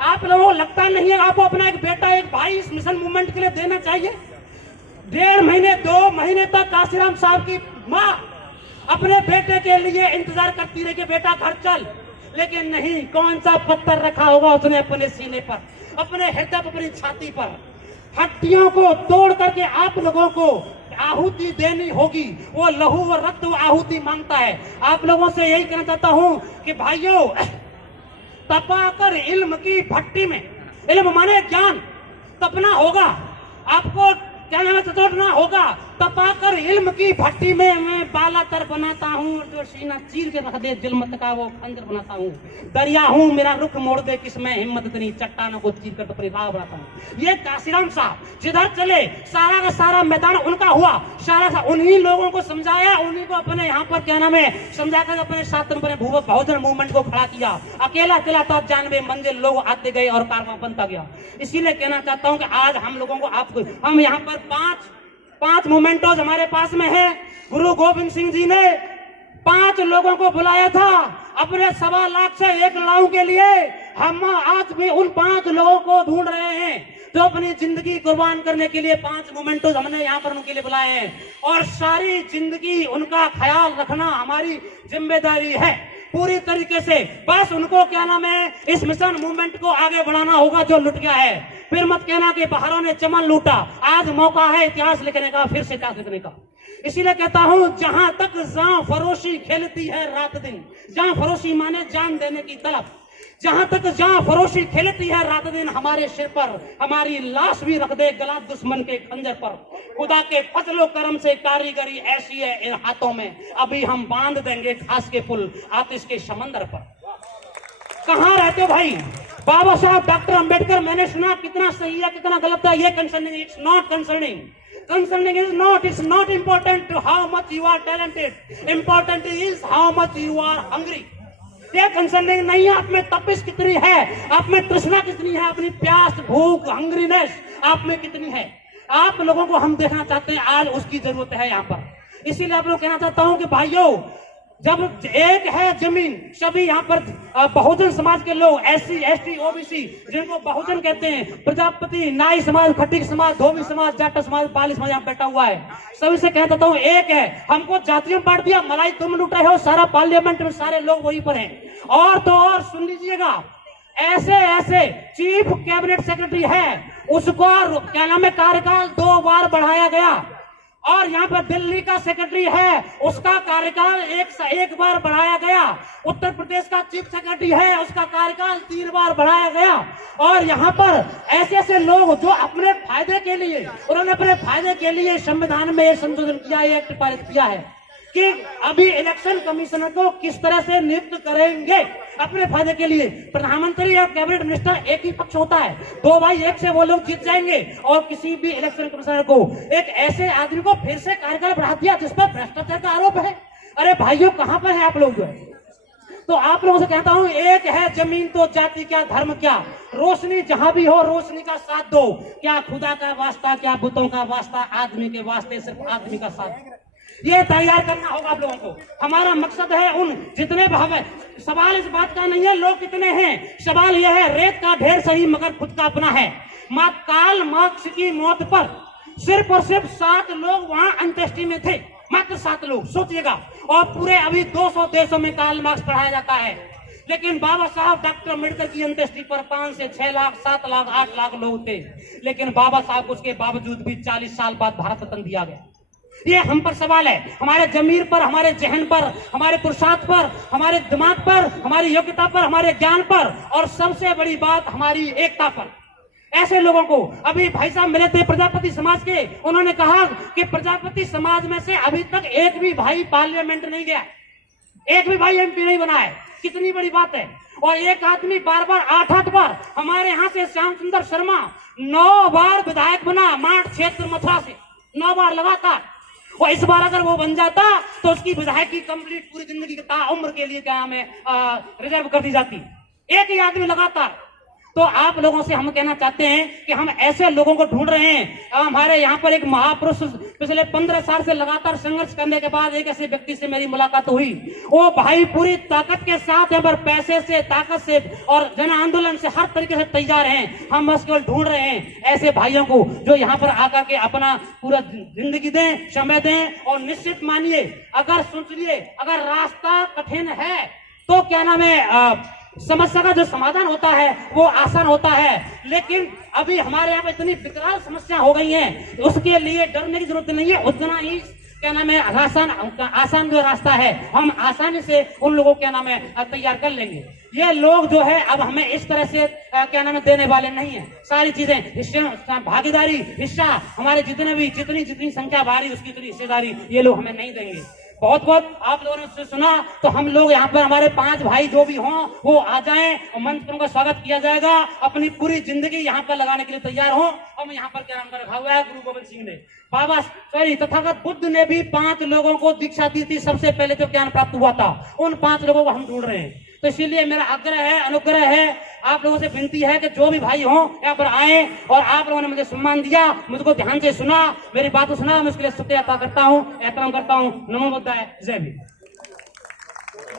आप लोगों को लगता नहीं है आपको अपना एक बेटा एक भाई इस मिशन मूवमेंट के लिए देना चाहिए? 1.5 महीने 2 महीने तक काशीराम साहब की माँ अपने बेटे के लिए इंतजार करती रही कि बेटा घर चल, लेकिन नहीं, कौन सा पत्थर रखा होगा उसने अपने सीने पर, अपने हृदय पर, अपनी छाती पर। हड्डियों को तोड़ करके आप लोगों को आहुति देनी होगी। वो लहू व रक्त आहुति मांगता है। आप लोगों से यही कहना चाहता हूं कि भाइयों, तपाकर इल्म की भट्टी में, इल्म माने ज्ञान, तपना होगा आपको, क्या नाम है, चटोटना होगा। तपाकर इल्म की भट्टी में मैं बालातर बनाता हूँ, जो सीना चीर के रख दे जुल्मत का वो खंजर बनाता हूँ। दरिया हूँ मेरा रुख मोड़ दे किसमें हिम्मत इतनी, चट्टानों को चीर कर अपनी राह बनाता हूँ। ये काशीराम साहब जिधर चले सारा का सारा मैदान उनका हुआ, सारा उन्हीं लोगों को समझाया, उन्हीं को अपने यहाँ पर क्या नाम है समझा कर अपने साथ में बहुजन मूवमेंट को खड़ा किया। अकेला चलाता 92 मंजिल, लोग आते गए और कारवां बनता गया। इसीलिए कहना चाहता हूँ कि आज हम लोगों को हम यहाँ पर पांच मोमेंटोज हमारे पास में है। गुरु गोविंद सिंह जी ने 5 लोगों को बुलाया था अपने 1.25 लाख से 1 लड़ाऊ के लिए। हम आज भी उन 5 लोगों को ढूंढ रहे हैं जो अपनी जिंदगी कुर्बान करने के लिए 5 मोमेंटोज हमने यहाँ पर उनके लिए बुलाए हैं, और सारी जिंदगी उनका ख्याल रखना हमारी जिम्मेदारी है पूरी तरीके से। बस उनको क्या नाम है इस मिशन मूवमेंट को आगे बढ़ाना होगा जो लुट गया है। फिर मत कहना कि बाहरों ने चमन लूटा, आज मौका है इतिहास लिखने का, फिर से इतिहास लिखने का। इसीलिए कहता हूं, जहां तक जान फरोशी खेलती है रात दिन, जान फरोशी माने जान देने की तलब, जहां तक जान फरोशी खेलती है रात दिन, हमारे सिर पर हमारी लाश भी रख दे गला दुश्मन के खंजर पर। खुदा के फजलो करम से कारीगरी ऐसी है इन हाथों में, अभी हम बांध देंगे घास के पुल आतिश के समंदर पर। कहां रहते हो भाई? बाबा साहब डॉक्टर अंबेडकर, मैंने सुना कितना सही है कितना गलत है, ये concerning, it's not concerning. Concerning is not, it's not important to how much you are talented. Important is how much you are hungry. ये कंसर्निंग नहीं है आप में तपिश कितनी है, आप में तृष्णा कितनी है, अपनी प्यास भूख हंग्रीनेस आप में कितनी है। आप लोगों को हम देखना चाहते हैं, आज उसकी जरूरत है यहाँ पर। इसीलिए आप लोग कहना चाहता हूँ कि भाइयों, जब एक है जमीन, सभी यहाँ पर बहुजन समाज के लोग, SC ST OBC जिनको बहुजन कहते हैं, प्रजापति, नाई समाज, खटीक समाज, धोबी समाज, जाट समाज, पाली समाज यहाँ बैठा हुआ है, सभी से कहता हूँ एक है। हमको जातियों में बांट दिया, मलाई तुम लूट रहे हो, सारा पार्लियामेंट में सारे लोग वहीं पर हैं। और तो और सुन लीजिएगा, ऐसे चीफ कैबिनेट सेक्रेटरी है, उसको क्या नाम है कार्यकाल 2 बार बढ़ाया गया। और यहाँ पर दिल्ली का सेक्रेटरी है, उसका कार्यकाल एक बार बढ़ाया गया। उत्तर प्रदेश का चीफ सेक्रेटरी है, उसका कार्यकाल 3 बार बढ़ाया गया। और यहाँ पर ऐसे लोग जो अपने फायदे के लिए, उन्होंने अपने फायदे के लिए संविधान में एक संशोधन किया, एक्ट पारित किया है कि अभी इलेक्शन कमिश्नर को किस तरह से नियुक्त करेंगे अपने फायदे के लिए। प्रधानमंत्री और कैबिनेट मिनिस्टर एक ही पक्ष होता है, 2 भाई 1 से वो लोग जीत जाएंगे। और किसी भी इलेक्शन कमिश्नर को, एक ऐसे आदमी को फिर से कार्यकाल बढ़ा दिया जिस पर भ्रष्टाचार का आरोप है। अरे भाइयों, कहां पर है आप लोग? जो है तो आप लोगों से कहता हूं, एक है जमीन तो जाति क्या धर्म क्या, रोशनी जहां भी हो रोशनी का साथ दो। क्या खुदा का वास्ता, क्या बुतों का वास्ता, आदमी के वास्ते सिर्फ आदमी का साथ। ये तैयार करना होगा आप लोगों को। हमारा मकसद है उन जितने भाव, सवाल इस बात का नहीं है लोग कितने हैं, सवाल यह है रेत का ढेर सही मगर खुद का अपना है। काल मार्क्स की मौत पर सिर्फ और सिर्फ 7 लोग वहां अंत्येष्टि में थे, मात्र 7 लोग, सोचिएगा। और पूरे अभी 200 देशों में कार्ल मार्क्स पढ़ाया जाता है, लेकिन बाबा साहब डॉक्टर अम्बेडकर की अंत्येष्टि पर 5 से 6 लाख 7 लाख 8 लाख लोग थे। लेकिन बाबा साहब उसके बावजूद भी 40 साल बाद भारत रत्न दिया गया। ये हम पर सवाल है, हमारे जमीर पर, हमारे जहन पर, हमारे पुरुषार्थ पर, हमारे दिमाग पर, हमारी योग्यता पर, हमारे ज्ञान पर, और सबसे बड़ी बात हमारी एकता पर। ऐसे लोगों को अभी भाई साहब मिले थे प्रजापति समाज के, उन्होंने कहा कि प्रजापति समाज में से अभी तक एक भी भाई पार्लियामेंट नहीं गया, एक भी भाई MP नहीं बना है। कितनी बड़ी बात है। और एक आदमी बार 8 बार, हमारे यहाँ से श्याम सुंदर शर्मा 9 बार विधायक बना, माठ क्षेत्र मथुरा से 9 बार लगातार। और इस बार अगर वो बन जाता तो उसकी विधायक की कंप्लीट पूरी जिंदगी की उम्र के लिए क्या हमें रिजर्व कर दी जाती। एक ही आदमी लगातार। तो आप लोगों से हम कहना चाहते हैं कि हम ऐसे लोगों को ढूंढ रहे हैं। अब हमारे यहाँ पर एक महापुरुष पिछले 15 साल से लगातार संघर्ष करने के बाद एक ऐसे व्यक्ति से मेरी मुलाकात हुई। वो भाई पूरी ताकत के साथ यहाँ पर पैसे से, ताकत से और जन आंदोलन से हर तरीके से तैयार हैं। हम बस केवल ढूंढ रहे हैं ऐसे भाइयों को जो यहाँ पर आकर के अपना पूरा जिंदगी दें, समय दें। और निश्चित मानिए, अगर सोचिए, अगर रास्ता कठिन है तो क्या नाम है, समस्या का जो समाधान होता है वो आसान होता है। लेकिन अभी हमारे यहाँ पे इतनी विकराल समस्या हो गई है, उसके लिए डरने की जरूरत नहीं है। उतना ही क्या नाम है, आसान जो रास्ता है हम आसानी से उन लोगों क्या नाम है तैयार कर लेंगे। ये लोग जो है अब हमें इस तरह से क्या नाम है देने वाले नहीं है। सारी चीजें हिस्सा, भागीदारी, हिस्सा, हमारे जितनी संख्या बारी उसकी इतनी हिस्सेदारी ये लोग हमें नहीं देंगे। बहुत बहुत आप लोगों ने उससे सुना, तो हम लोग यहाँ पर हमारे 5 भाई जो भी हों वो आ जाएं और मंच पर उनका स्वागत किया जाएगा। अपनी पूरी जिंदगी यहाँ पर लगाने के लिए तैयार हों। और मैं यहाँ पर क्या नाम का रखा हुआ है, गुरु गोविंद सिंह ने, तथागत बुद्ध ने भी 5 लोगों को दीक्षा दी थी। सबसे पहले जो ज्ञान प्राप्त हुआ था, उन 5 लोगों को हम ढूंढ रहे हैं। तो इसीलिए मेरा आग्रह है, अनुग्रह है, आप लोगों से विनती है कि जो भी भाई हो यहाँ पर आए। और आप लोगों ने मुझे सम्मान दिया, मुझको ध्यान से सुना, मेरी बात सुना, मैं उसके लिए शुक्रिया अदा करता हूँ, एहतराम करता हूँ। नमो बुद्धाय, जय भीम।